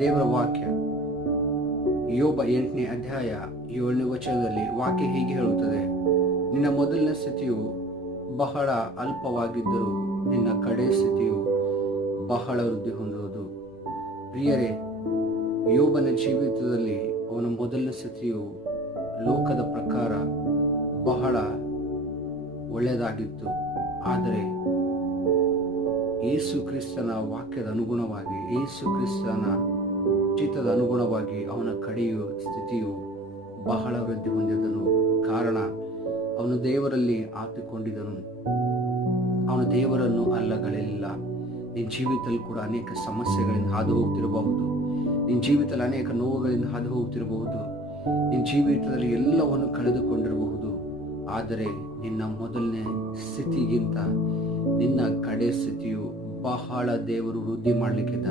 ದೇವರ ವಾಕ್ಯ ಯೋಬ 8ನೇ ಅಧ್ಯಾಯ 7ನೇ ವಚನದಲ್ಲಿ ವಾಕ್ಯ ಹೀಗೆ ಹೇಳುತ್ತದೆ, ನಿನ್ನ ಮೊದಲನೇ ಸ್ಥಿತಿಯು ಬಹಳ ಅಲ್ಪವಾಗಿದ್ದರೂ ನಿನ್ನ ಕಡೆ ಸ್ಥಿತಿಯು ಬಹಳ ವೃದ್ಧಿ ಹೊಂದುವುದು. ಪ್ರಿಯರೇ, ಯೋಬನ ಜೀವಿತದಲ್ಲಿ ಅವನ ಮೊದಲನೇ ಸ್ಥಿತಿಯು ಲೋಕದ ಪ್ರಕಾರ ಬಹಳ ಒಳ್ಳೆಯದಾಗಿತ್ತು. ಆದರೆ ಯೇಸು ಕ್ರಿಸ್ತನ ವಾಕ್ಯದ ಅನುಗುಣವಾಗಿ, ಯೇಸು ಕ್ರಿಸ್ತನ ಚಿತ್ತದ ಅನುಗುಣವಾಗಿ ಅವನ ಕಡೆಯು ಸ್ಥಿತಿಯು ಬಹಳ ವೃದ್ಧಿ ಹೊಂದಿದನು. ಕಾರಣ ಅವನು ದೇವರಲ್ಲಿ ಆತುಕೊಂಡಿದ್ದನು, ಅವನು ದೇವರನ್ನು ಅಲ್ಲಗಳೆಲ್ಲ. ನಿನ್ನ ಜೀವಿತದಲ್ಲಿ ಕೂಡ ಅನೇಕ ಸಮಸ್ಯೆಗಳಿಂದ ಹಾದು ಹೋಗ್ತಿರಬಹುದು, ನಿನ್ನ ಜೀವಿತದಲ್ಲಿ ಅನೇಕ ನೋವುಗಳಿಂದ ಹಾದು ಹೋಗ್ತಿರಬಹುದು, ನಿನ್ನ ಜೀವಿತದಲ್ಲಿ ಎಲ್ಲವನ್ನು ಕಳೆದುಕೊಂಡಿರಬಹುದು. ಆದರೆ ನಿನ್ನ ಮೊದಲನೇ ಸ್ಥಿತಿಗಿಂತ ನಿನ್ನ ಕಡೆ ಸ್ಥಿತಿಯು ಬಹಳ ದೇವರು ವೃದ್ಧಿ ಮಾಡಲಿಕ್ಕಿದ್ದಾನೆ.